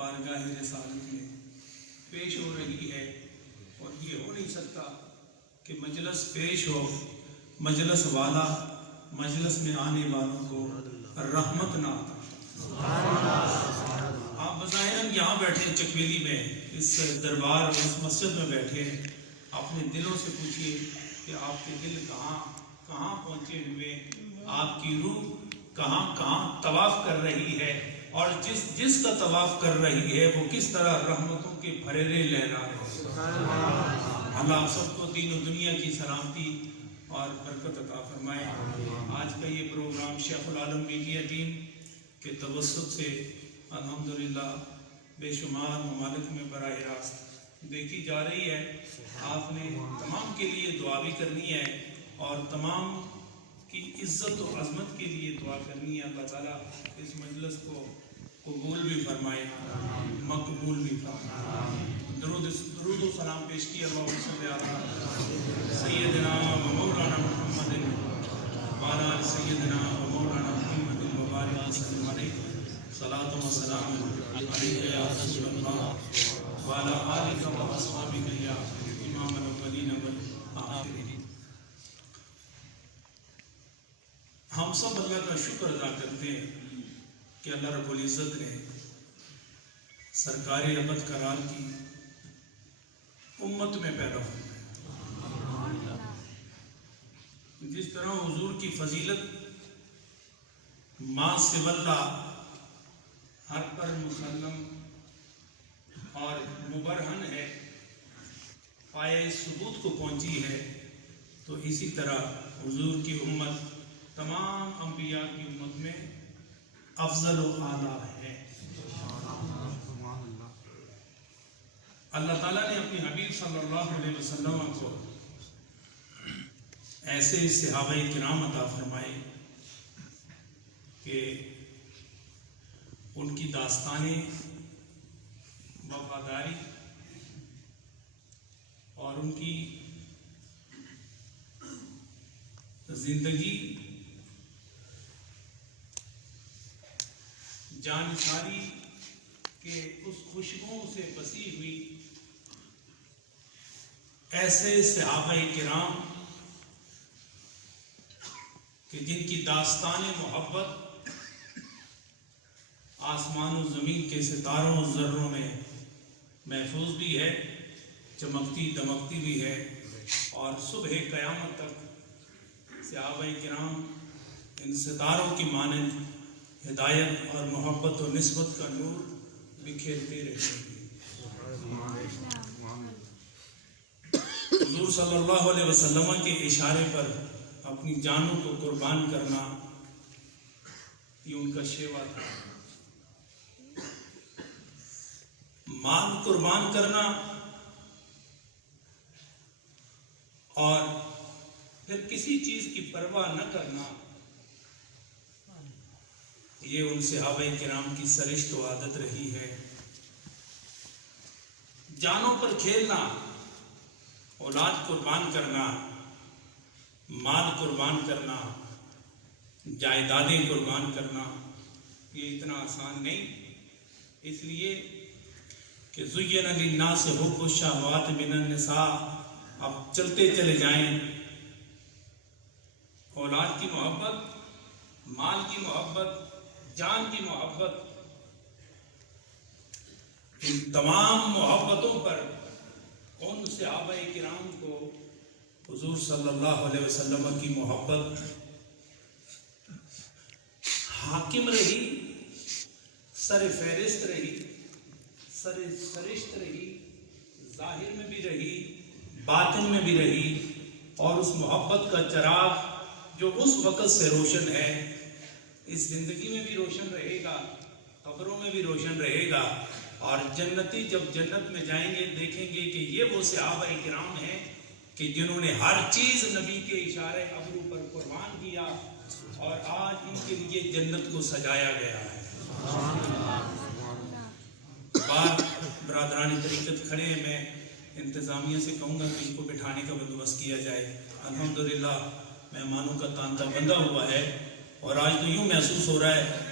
बारगाह रिसालत में पेश हो रही है, और ये हो नहीं सकता कि मजलिस पेश हो, मजलिस वाला मजलिस में आने वालों को रहमत ना आता। आप बज़ाहिरन यहाँ बैठे चकवेली में, इस दरबार और इस मस्जिद में बैठे, अपने दिलों से पूछिए कि आपके दिल कहाँ कहाँ पहुँचे हुए, आपकी रूह कहाँ कहाँ तवाफ कर रही है, और जिसका तवाफ कर रही है वो किस तरह रहमतों के फरेरे लहरा रहे हैं। अल्लाह आप सबको दीन और दुनिया की सलामती और बरकत अता फरमाए। आज का ये प्रोग्राम शेखुल आलम मीडिया टीम के तवस्सुत से अल्हम्दुलिल्लाह बेशुमार ममालिक में बराह रास्त देखी जा रही है। आपने तमाम के लिए दुआ भी करनी है और तमाम की इज्जत और अजमत के लिए दुआ करनी है। अल्लाह ताला इस मजलिस को कबूल भी फरमाए, मकबूल भी फरमाए। दरूद व सलाम पेश किया अल्लाहुम्मा सल्ली अला सय्यिदना व मौलाना मुहम्मदिन व अला सय्यिदना व मौलाना मुहम्मदिन व बारिक वसल्लिम अलैहि सलातो व सलाम अलैका या रसूलल्लाह व अला आलिका व अस्हाबिका या इमामल अव्वलीन वल आखिरीन। हम सब अल्लाह का शुक्र अदा करते हैं कि अल्लाह रब्बुल इज़्ज़त ने सरकार अबद करार की उम्मत में पैदा हुआ। जिस तरह हुजूर की फजीलत माँ से वल्ला हर पर मुसल्लम और मुबरहन है, पाए सबूत को पहुंची है, तो इसी तरह हुजूर की उम्मत तमाम अंबिया की उम्मत में अफजल व आला है। अल्लाह ताला ने अपने हबीब सल्लल्लाहु अलैहि वसल्लम को ऐसे सहाबाए किराम अता फरमाए कि उनकी दास्तानें वफादारी और उनकी जिंदगी जानकारी के उस खुशबुओं से बसी हुई ऐसे सहाबाए किराम कि जिनकी दास्तान मोहब्बत आसमान और ज़मीन के सितारों और ज़र्रों में महफूज भी है, चमकती दमकती भी है, और सुबह क़यामत तक सहाबाए किराम इन सितारों की मानंद हिदायत और मोहब्बत और निस्बत का नूर बिखेरते रहेंगे। हुजूर सल्लल्लाहु अलैहि वसल्लम के इशारे पर अपनी जानों को कुर्बान करना ये उनका शेवा था। माल कुर्बान करना और फिर किसी चीज की परवाह न करना, ये उन सहाबाए किराम की सरिश्त व आदत रही है। जानों पर खेलना, औलाद कुर्बान करना, माल कुर्बान करना, जायदादें कुर्बान करना, ये इतना आसान नहीं। इसलिए कि ज़ुय्यना लिन्नासि हुब्बु शहवाति मिनन निसा, अब चलते चले जाएं। औलाद की मोहब्बत, माल की मोहब्बत, जान की मोहब्बत, इन तमाम मोहब्बतों पर उन सहाबाए किराम को हुजूर सल्लल्लाहु अलैहि वसल्लम की मोहब्बत हाकिम रही, सर फहरिस्त रही, सर सरिश्त रही, जाहिर में भी रही, बातिन में भी रही, और उस मोहब्बत का चिराग जो उस वक़्त से रोशन है, इस जिंदगी में भी रोशन रहेगा, कब्रों में भी रोशन रहेगा, और जन्नती जब जन्नत में जाएंगे देखेंगे कि ये वो सहाबाए किराम हैं कि जिन्होंने हर चीज़ नबी के इशारे अबरू पर कुर्बान किया, और आज इनके लिए जन्नत को सजाया गया है। बात बरादरानी तरीक़त खड़े हैं, मैं इंतज़ामिया से कहूँगा कि इनको बिठाने का बंदोबस्त किया जाए। अल्हम्दुलिल्लाह मेहमानों का तांता बंधा हुआ है, और आज तो यूँ महसूस हो रहा है